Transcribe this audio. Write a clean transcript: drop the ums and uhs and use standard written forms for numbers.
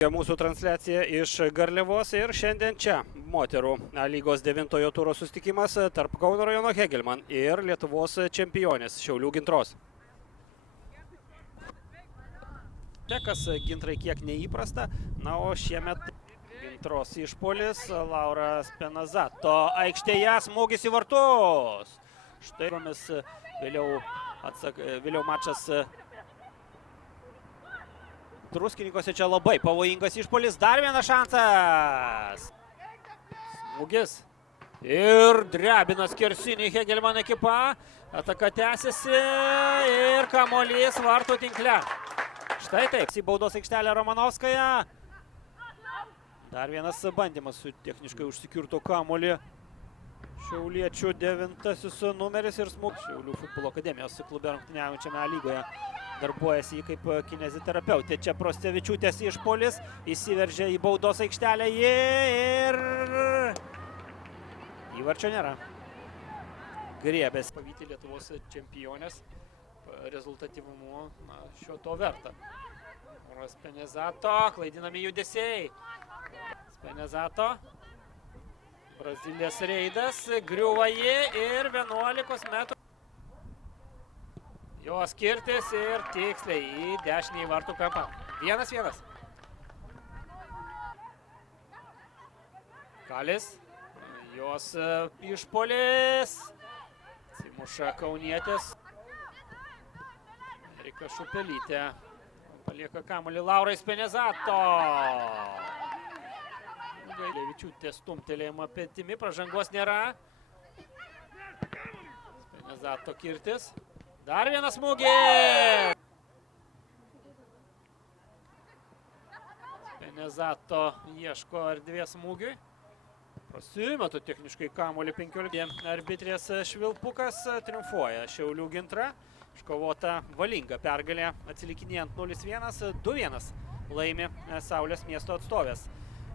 Mūsų transliacija iš Garliavos ir šiandien čia moterų lygos 9-ojo turo susitikimas tarp Kauno rajono Hegelman ir Lietuvos čempionės Šiaulių Gintros. Tekas Gintrai kiek neįprasta, na o šiemet Gintros išpuolis Laura Spenazato aikštėje smūgis į vartus. Štai vėliau mačas Druskininkose čia labai pavojingas išpuolis, dar vienas šansas. Smūgis ir drebina skersinį Hegelman ekipa. Ataka tęsiasi ir kamuolys vartų tinkle. Štai taip, į baudos aikštelę Romanovskaja. Dar vienas bandymas su techniškai užsikirto kamuolį. Šiauliečių 9-asis numeris ir smūgis. Šiaulių futbolo akademijos klube rungtyniaujančiame lygoje darbuojasi kaip kineziterapeutė. Čia Prostevičiūtės išpuolis, įsiveržia į baudos aikštelę ir įvarčio nėra. Griebės pavyti Lietuvos čempionės rezultatyvumu, šio to verta. Spenazato, klaidinami judesiai. Spenazato, Brazilijos reidas, griuva ji ir 11 metrų. Jos kirtis ir tiksliai į dešinį vartų kampą. 1-1. Kalis. Jos išpuolis. Atsimuša kaunietės. Erika Šupelytė. Palieka kamuolį Laurai Spenazato. Levičiūtė stumtelėjimą petimi. Pražangos nėra. Spenazato kirtis. Dar vienas smūgis. Spenazato ieško erdvės smūgiui. Prasimeta techniškai kamuolį 15. Arbitrės Švilpukas triumfuoja Šiaulių Gintra. Iškovota valinga pergalė atsilikinėjant 0-1, 2-1 laimi Saulės miesto atstovės.